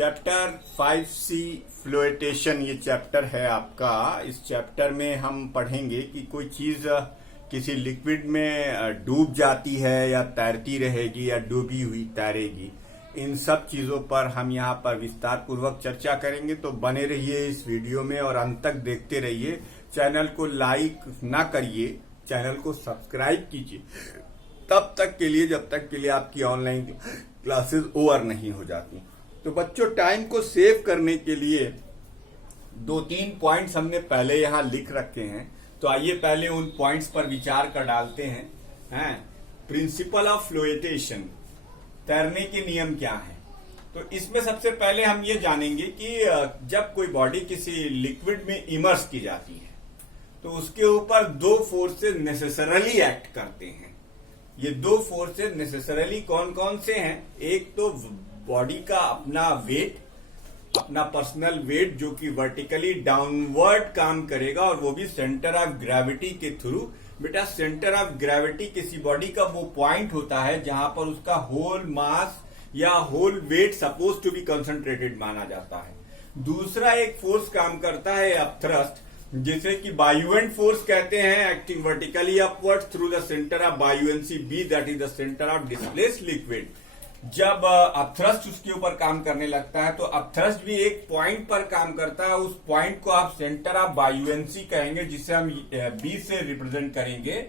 Chapter 5C flotation ये chapter है आपका। इस चैप्टर में हम पढ़ेंगे कि कोई चीज किसी लिक्विड में डूब जाती है या तैरती रहेगी या डूबी हुई तैरेगी। इन सब चीजों पर हम यहाँ पर विस्तार पूर्वक चर्चा करेंगे, तो बने रहिए इस वीडियो में और अंत तक देखते रहिए। चैनल को लाइक ना करिए, चैनल को सब्सक्राइब कीजिए तब तक के लिए जब तक के लिए आपकी ऑनलाइन क्लासेस ओवर नहीं हो जाती। तो बच्चों, टाइम को सेव करने के लिए 2-3 पॉइंट्स हमने पहले यहाँ लिख रखे हैं, तो आइए पहले उन पॉइंट्स पर विचार कर डालते हैं। प्रिंसिपल ऑफ फ्लोटेशन, तैरने के नियम क्या हैं? तो इसमें सबसे पहले हम ये जानेंगे कि जब कोई बॉडी किसी लिक्विड में इमर्स की जाती है तो उसके ऊपर 2 फोर्सेस नेसेसरली एक्ट करते हैं। ये 2 फोर्सेस नेसेसरली कौन कौन से हैं? एक तो बॉडी का अपना वेट, अपना पर्सनल वेट जो कि वर्टिकली डाउनवर्ड काम करेगा, और वो भी सेंटर ऑफ ग्रेविटी के थ्रू। बेटा, सेंटर ऑफ ग्रेविटी किसी बॉडी का वो पॉइंट होता है जहां पर उसका होल मास या whole weight suppose to be concentrated माना जाता है। दूसरा एक फोर्स काम करता है अपथ्रस्ट, जिसे कि बायुएंट फोर्स कहते हैं, acting vertically upward through the centre of buoyancy B, that is the centre of displaced liquid. जब अपथ्रस्ट उसके ऊपर काम करने लगता है तो अपथ्रस्ट भी एक पॉइंट पर काम करता है। उस पॉइंट को आप सेंटर ऑफ बायुएंसी कहेंगे, जिसे हम बी से रिप्रेजेंट करेंगे,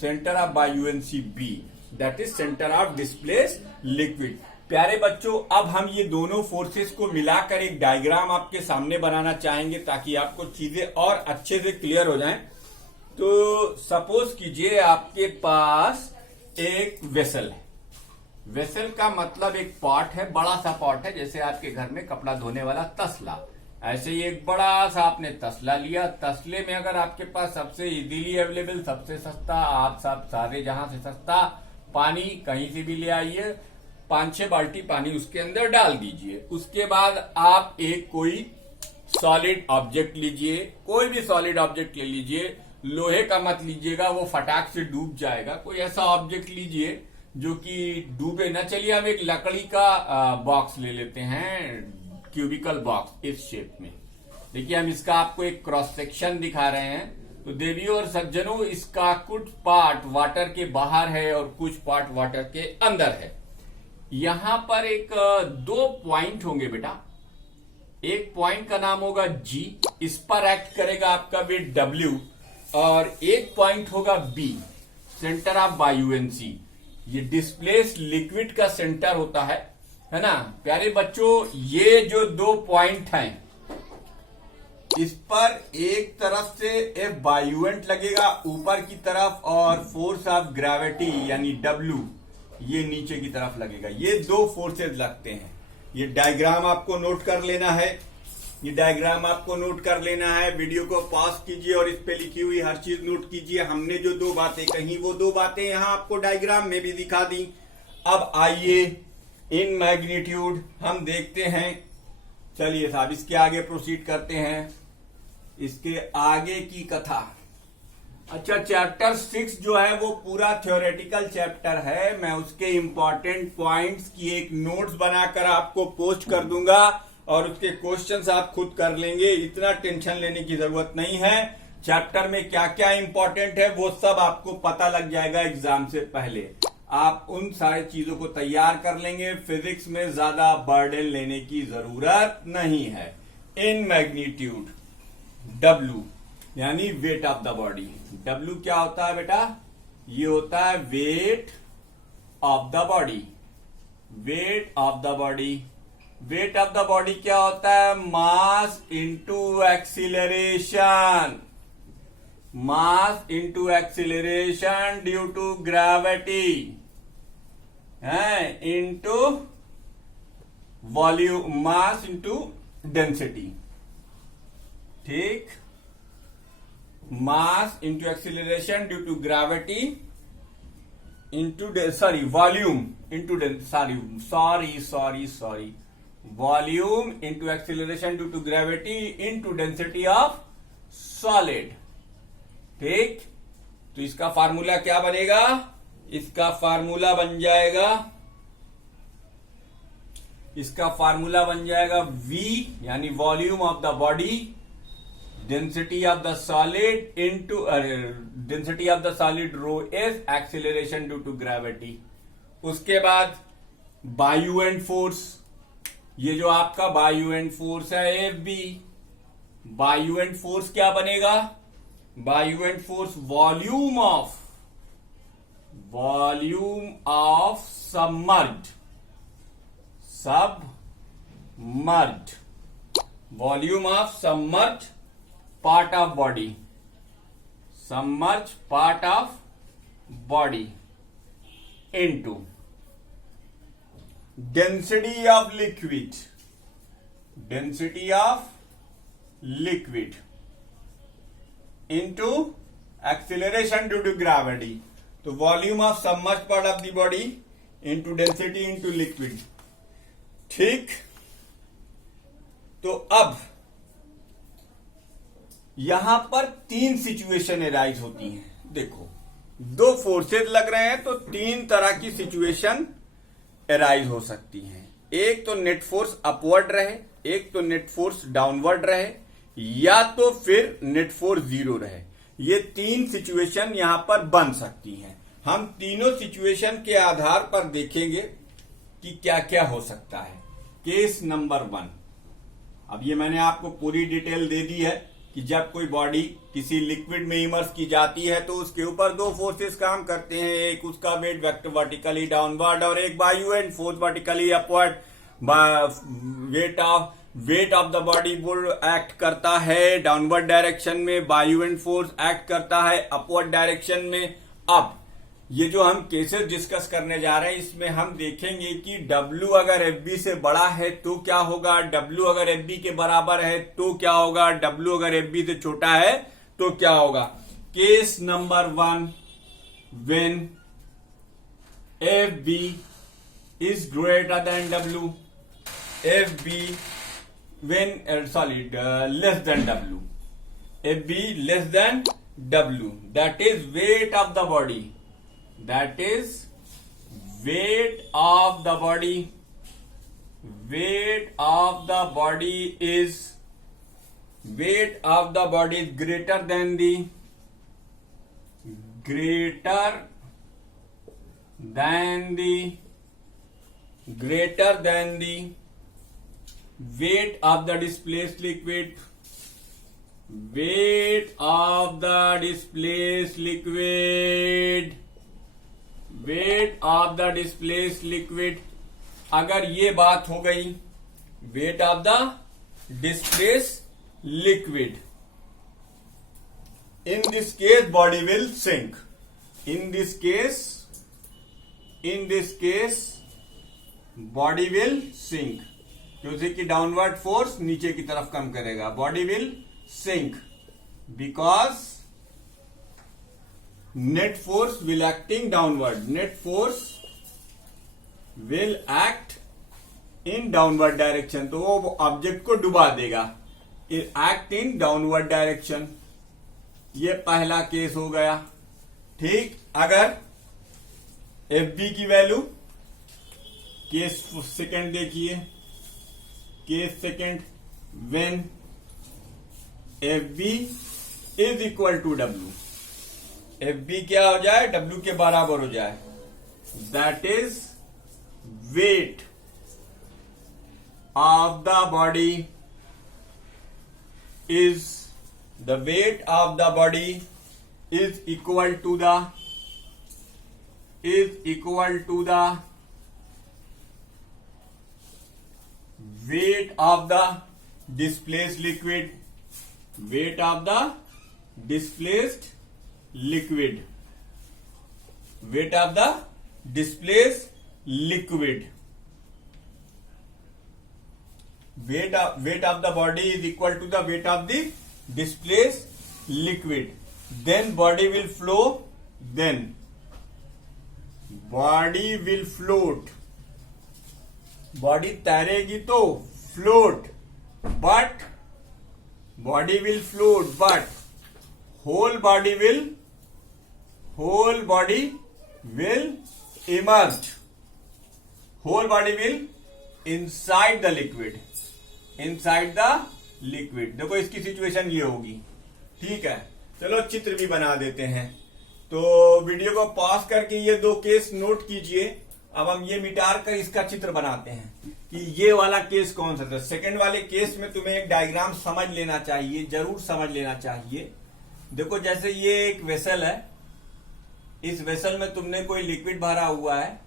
centre of buoyancy B, that is centre of displaced liquid. प्यारे बच्चों, अब हम ये दोनों फोर्सेस को मिलाकर एक डायग्राम आपके सामने बनाना चाहेंगे ताकि आपको चीजें और अच्छे से क्लियर हो जाएं। तो सपोज कीजिए आपके पास एक वेसल है। वेसल का मतलब एक पॉट है, बड़ा सा पॉट है, जैसे आपके घर में कपड़ा धोने वाला तसला। ऐसे ही एक बड़ा सा आपने तसला लिया। तसले में अगर आपके पास सबसे इजीली अवेलेबल, सबसे सस्ता, आप सब सारे जहां से सस्ता पानी कहीं से भी ले आइए, 5-6 बाल्टी पानी उसके अंदर डाल दीजिए। उसके बाद आप एक कोई सॉलिड ऑब्जेक्ट लीजिए, कोई भी सॉलिड ऑब्जेक्ट ले लीजिए। लोहे का मत लीजिएगा, वो फटाक से डूब जाएगा। कोई ऐसा ऑब्जेक्ट लीजिए जो कि डूबे ना। चलिए हम एक लकड़ी का बॉक्स ले लेते हैं, क्यूबिकल बॉक्स इस शेप में। देखिए, हम इसका आपको एक क्रॉस सेक्शन दिखा रहे हैं। तो देवियों और सज्जनों, इसका कुछ पार्ट वाटर के बाहर है और कुछ पार्ट वाटर के अंदर है। यहां पर एक 2 पॉइंट होंगे बेटा। एक पॉइंट का नाम होगा G, इस पर एक्ट करेगा आपका वेट W, और एक पॉइंट होगा B, सेंटर ऑफ बायुएंसी। ये डिस्प्लेस्ड लिक्विड का सेंटर होता है ना प्यारे बच्चों। ये जो 2 पॉइंट हैं, इस पर एक तरफ से F बायुएंट लगेगा ऊपर की तरफ, और फोर्स ऑफ ग्रेविटी यानी W ये नीचे की तरफ लगेगा। ये 2 फोर्सेस लगते हैं। ये डायग्राम आपको नोट कर लेना है। ये डायग्राम आपको नोट कर लेना है। वीडियो को पॉज कीजिए और इस पे लिखी हुई हर चीज नोट कीजिए। हमने जो 2 बातें कही वो 2 बातें यहां आपको डायग्राम में भी दिखा दी। अब आइए इन मैग्नीट्यूड हम देखते हैं। चलिए साहब, इसके आगे प्रोसीड करते हैं, इसके आगे की कथा। अच्छा, चैप्टर 6 जो है वो पूरा थ्योरेटिकल चैप्टर है। मैं उसके इंपॉर्टेंट पॉइंट्स की एक नोट्स बनाकर आपको पोस्ट कर दूंगा और उसके क्वेश्चंस आप खुद कर लेंगे। इतना टेंशन लेने की जरूरत नहीं है। चैप्टर में क्या क्या इंपॉर्टेंट है वो सब आपको पता लग जाएगा एग्जाम से पहले। आप उन सारी चीजों को तैयार कर लेंगे। फिजिक्स में ज्यादा बर्डन लेने की जरूरत नहीं है। इन मैग्नीट्यूड W यानी weight of the body. W क्या होता है बेटा? ये होता है weight of the body. Weight of the body. Weight of the body क्या होता है? Mass into acceleration. Mass into acceleration due to gravity है, into volume, mass into density. ठीक, mass into acceleration due to gravity into volume into sorry volume into acceleration due to gravity into density of solid. ठीक, तो इसका formula क्या बनेगा? इसका formula बन जाएगा इसका फार्मूला बन जाएगा V यानी volume of the body, density of the solid into density of the solid rho is acceleration due to gravity. उसके बाद बायुएंट फोर्स, ये जो आपका बायुएंट फोर्स है FB, बायुएंट फोर्स क्या बनेगा? Buoyant force volume of submerged volume of submerged part of body, submerged part of body into density of liquid into acceleration due to gravity. तो volume of submerged part of the body into density into liquid. ठीक, तो अब यहां पर तीन situation arise होती हैं। देखो, दो फोर्सेस लग रहे हैं तो तीन तरह की सिचुएशन एराइज हो सकती हैं। एक तो नेट फोर्स अपवर्ड रहे, एक तो नेट फोर्स डाउनवर्ड रहे, या तो फिर नेट फोर्स जीरो रहे। ये तीन सिचुएशन यहां पर बन सकती हैं। हम तीनों सिचुएशन के आधार पर देखेंगे कि क्या क्या हो सकता है। केस नंबर 1, अब ये मैंने आपको पूरी डिटेल दे दी है कि जब कोई बॉडी किसी लिक्विड में इमर्स की जाती है तो उसके ऊपर दो फोर्सेस काम करते हैं, एक उसका वेट वेक्टर वर्टिकली डाउनवर्ड और एक buoyant force vertically upward. Weight of the body would act करता है डाउनवर्ड डायरेक्शन में, बायुएंट फोर्स एक्ट करता है अपवर्ड डायरेक्शन में। अब ये जो हम केसेस डिस्कस करने जा रहे हैं इसमें हम देखेंगे कि W अगर FB से बड़ा है तो क्या होगा, W अगर FB के बराबर है तो क्या होगा, W अगर FB से छोटा है तो क्या होगा। Case number 1, when FB is greater than W, FB when less than W, FB less than W, that is weight of the body, that is weight of the body, weight of the body is greater than the weight of the displaced liquid, weight of the displaced liquid, weight of the displaced liquid। अगर ये बात हो गई weight of the displaced liquid, in this case body will sink, in this case body will sink, क्योंकि downward force नीचे की तरफ कम करेगा, body will sink because net force will acting downward, net force will act in downward direction, तो वो object को डुबा देगा, एक्ट इन डाउनवर्ड डायरेक्शन। ये पहला केस हो गया। ठीक, अगर FB की वैल्यू, केस सेकंड देखिए, case second when FB is equal to W, FB क्या हो जाए, W के बराबर हो जाए, that is wait of the body is the weight of the body is equal to the weight of the displaced liquid, weight of the displaced liquid, weight of the displaced liquid, weight of the body is equal to the weight of the displaced liquid, then body will flow, then body will float, body तैरेगी तो float, but body will float, but whole body will emerge, whole body will inside the liquid, inside the liquid. देखो इसकी situation ये होगी, ठीक है। चलो चित्र भी बना देते हैं। तो वीडियो को पॉज करके ये दो केस नोट कीजिए। अब हम ये मिटार कर इसका चित्र बनाते हैं कि ये वाला केस कौन सा था। सेकंड वाले केस में तुम्हें एक डायग्राम समझ लेना चाहिए, जरूर समझ लेना चाहिए। देखो जैसे ये एक वेसल है, इस वेसल में तुमने कोई लिक्विड भरा हुआ है,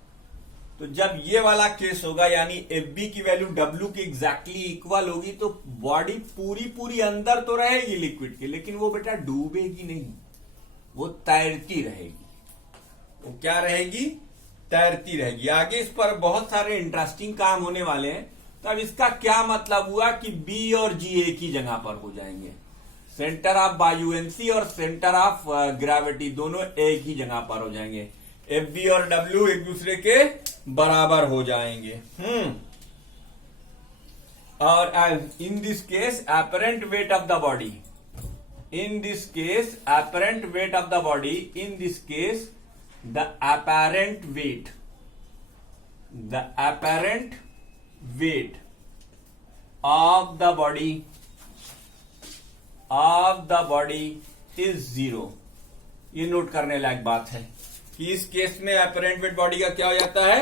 तो जब ये वाला केस होगा यानी FB की वैल्यू W की एग्जैक्टली इक्वल होगी, तो बॉडी पूरी अंदर तो रहेगी लिक्विड के, लेकिन वो बेटा डूबेगी नहीं, वो तैरती रहेगी। वो क्या रहेगी? तैरती रहेगी। आगे इस पर बहुत सारे इंटरेस्टिंग काम होने वाले हैं। तो अब इसका क्या मतलब हुआ कि B और G एक ही जगह पर हो जाएंगे। सेंटर ऑफ बायुएंसी और सेंटर ऑफ ग्रेविटी दोनों एक ही जगह पर हो जाएंगे। FB और W एक दूसरे के बराबर हो जाएंगे। और in this case apparent weight of the body, in this case apparent weight of the body, in this case the apparent weight of the body is 0। ये नोट करने लायक बात है कि इस केस में अपरेंट वेट बॉडी का क्या हो जाता है?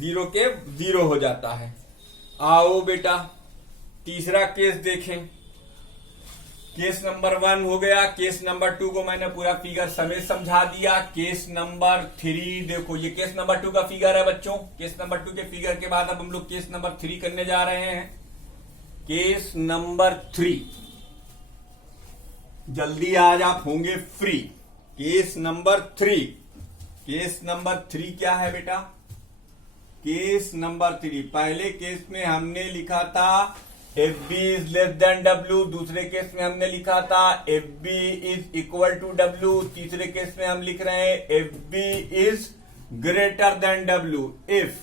0 के 0 हो जाता है। आओ बेटा तीसरा केस देखें। केस नंबर 1 हो गया। केस नंबर 2 को मैंने पूरा फिगर समेत समझा दिया। केस नंबर 3 देखो, ये केस नंबर 2 का फिगर है बच्चों। केस नंबर 2 के फिगर के बाद अब हम लोग केस नंबर 3 करने जा रहे हैं। केस नंबर 3, जल्दी आज आप होंगे free. Case number 3, case number 3 क्या है बेटा? केस नंबर 3, पहले केस में हमने लिखा था FB is less than W, दूसरे केस में हमने लिखा था FB is equal to W, तीसरे केस में हम लिख रहे हैं FB is greater than W if,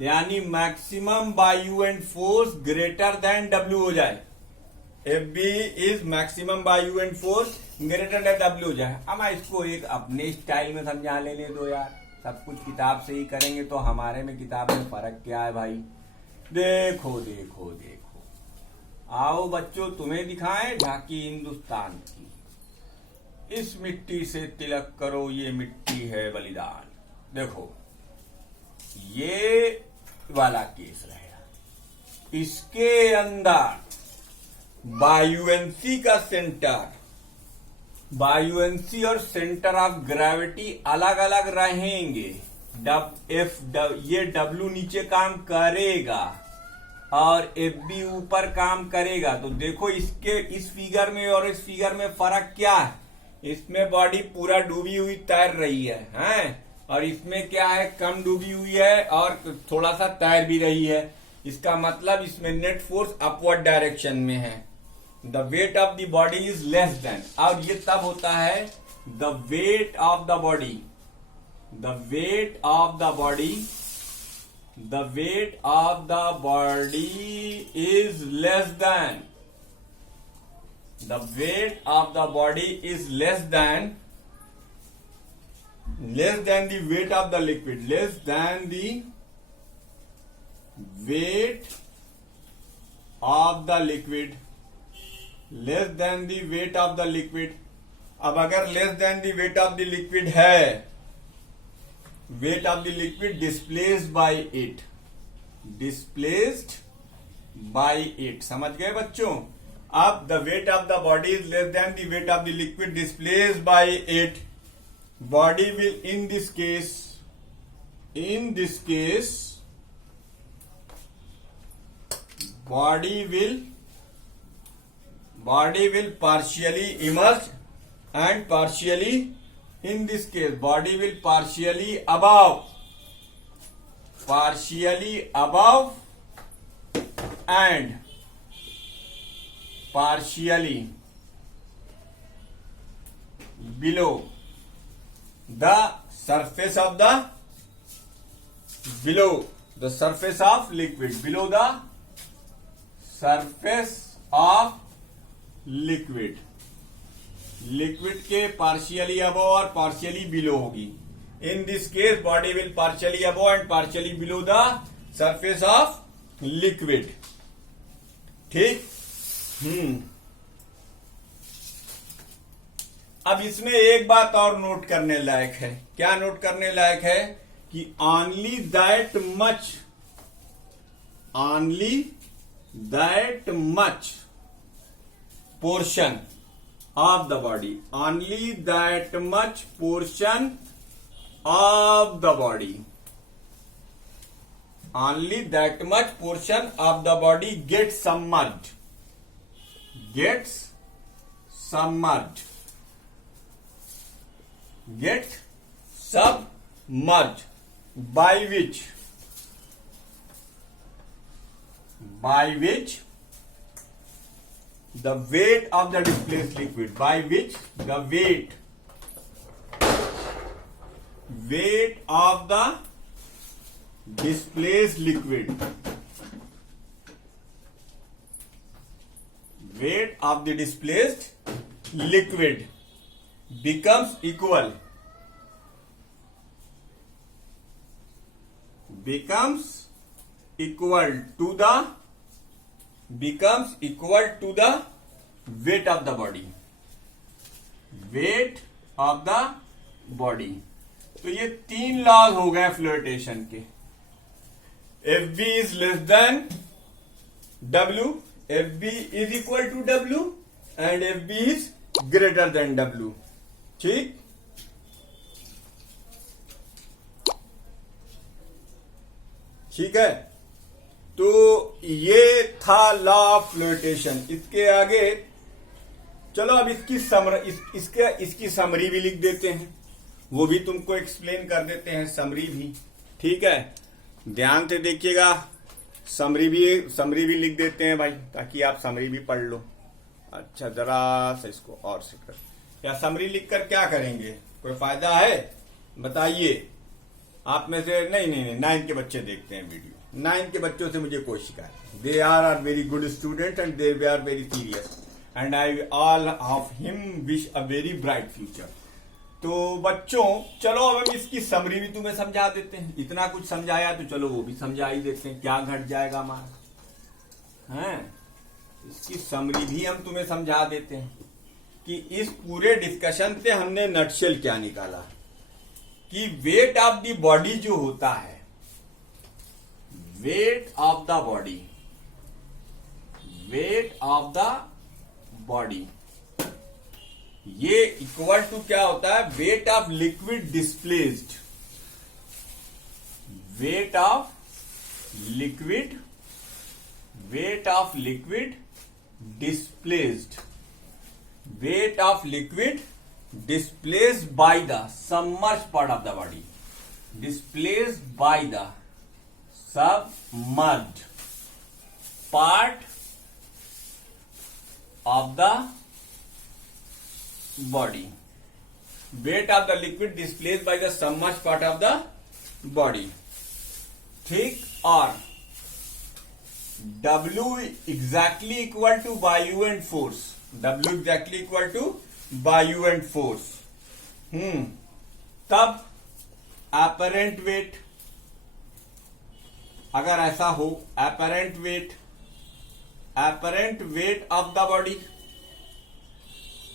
यानी maximum buoyant force greater than W हो जाए। FB is maximum buoyant force greater than W हो जाए। अब इसको एक अपने स्टाइल में समझा लेने दो यार, सब कुछ किताब से ही करेंगे तो हमारे में किताब में फर्क क्या है भाई? देखो देखो देखो, आओ बच्चों तुम्हें दिखाएं झांकी हिंदुस्तान की। इस मिट्टी से तिलक करो, ये मिट्टी है बलिदान। देखो ये वाला केस रहेगा, इसके अंदर बायुएंसी का सेंटर, बायुएंसी और सेंटर ऑफ ग्रेविटी अलग अलग रहेंगे। ये W नीचे काम करेगा और FB ऊपर काम करेगा। तो देखो इसके इस फिगर में और इस फिगर में फर्क क्या है? इसमें बॉडी पूरा डूबी हुई तैर रही है, हैं? और इसमें क्या है? कम डूबी हुई है और थोड़ा सा तैर भी रही है। इसका मतलब इसमें नेट फोर्स अपवर्ड डायरेक्शन में है। The weight of the body is less then, और ये तब होता है the weight of the body, the weight of the body, the weight of the body is less than, the weight of the body is less than the weight of the liquid, less than the weight of the liquid, less than the weight of the liquid। अब अगर less than the weight of the liquid है, weight of the liquid displaced by it, displaced by it, समझ गए बच्चों? अब the weight of the body is less than the weight of the liquid displaced by it, body will in this case body will partially immerse and partially, in this case body will partially above and partially below the surface of the, below the surface of liquid, below the surface of liquid, liquid के partially above और partially below होगी। In this case body will partially above and partially below the surface of liquid. ठीक। अब इसमें एक बात और note करने लायक है। क्या नोट करने लायक है कि only that much portion of the body, only that much portion of the body, only that much portion of the body gets submerged by which the weight of the displaced liquid, by which the weight of the displaced liquid, weight of the displaced liquid becomes equal to the weight of the body, तो ये 3 laws हो गए flotation के। F B is less than W, F B is equal to W and F B is greater than W. ठीक। ठीक है, तो ये था लॉ ऑफ फ्लोटेशन। इसके आगे चलो अब इसकी समरी भी लिख देते हैं, वो भी तुमको एक्सप्लेन कर देते हैं, समरी भी। ठीक है, ध्यान से देखिएगा, समरी भी लिख देते हैं भाई, ताकि आप समरी भी पढ़ लो। अच्छा, जरा सा इसको और से कर, या समरी लिखकर क्या करेंगे, कोई फायदा है बताइए आप में से? नहीं, 9 के बच्चे देखते हैं वीडियो। 9 के बच्चों से मुझे कोई शिकायत, they are very good student and they are very serious and I all of him wish a very bright future. तो बच्चों चलो अब हम इसकी समरी भी तुम्हें समझा देते हैं। इतना कुछ समझाया तो चलो वो भी समझा ही देते हैं, क्या घट जाएगा हमारा। हैं, इसकी समरी भी हम तुम्हें समझा देते हैं कि इस पूरे डिस्कशन से हमने नटशेल क्या निकाला कि वेट ऑफ द बॉडी जो होता है, वेट ऑफ द बॉडी ये इक्वल टू क्या होता है, weight of liquid displaced, weight of liquid displaced by the submerged part of the body, displaced by the submerged part of the body, weight of the liquid displaced by the submerged part of the body। ठीक, और W exactly equal to buoyant force, W exactly equal to buoyant force। तब apparent weight, अगर ऐसा हो, apparent weight of the body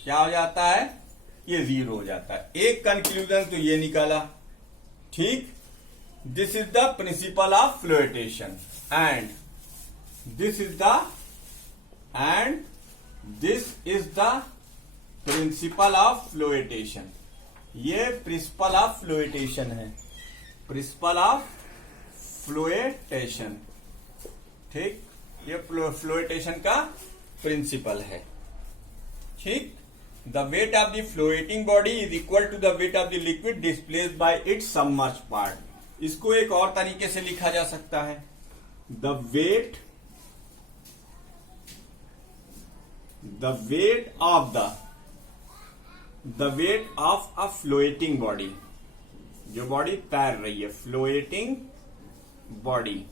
क्या हो जाता है, ये 0 हो जाता है। एक कंक्लूजन तो ये निकाला। ठीक, this is the principle of flotation and this is the principle of flotation. ये प्रिंसिपल ऑफ फ्लोटेशन है, प्रिंसिपल ऑफ फ्लोटेशन। ठीक, ये फ्लोटेशन का प्रिंसिपल है। ठीक, the weight of the floating body is equal to the weight of the liquid displaced by its submerged part. इसको एक और तरीके से लिखा जा सकता है, the weight of a floating body, जो बॉडी तैर रही है, floating body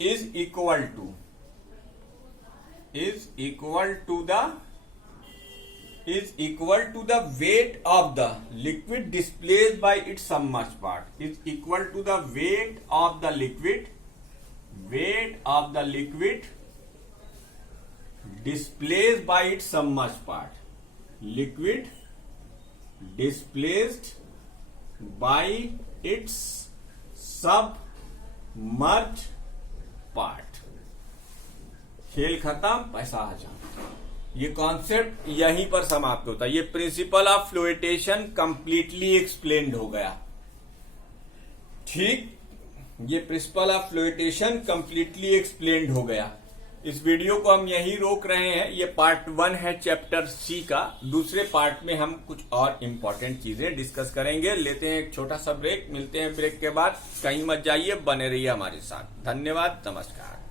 is equal to the weight of the liquid displaced by its submerged part, is equal to the weight of the liquid weight of the liquid displaced by its submerged part. Liquid displaced by its submerged part. खेल खत्म, पैसा आ जाओ। ये concept यहीं पर समाप्त होता है। ये principle of flotation completely explained हो गया। ठीक, ये principle of flotation completely explained हो गया। इस वीडियो को हम यहीं रोक रहे हैं। ये पार्ट 1 है चैप्टर सी का। दूसरे पार्ट में हम कुछ और इंपॉर्टेंट चीजें डिस्कस करेंगे। लेते हैं एक छोटा सा ब्रेक, मिलते हैं ब्रेक के बाद। कहीं मत जाइए, बने रहिए हमारे साथ। धन्यवाद, नमस्कार।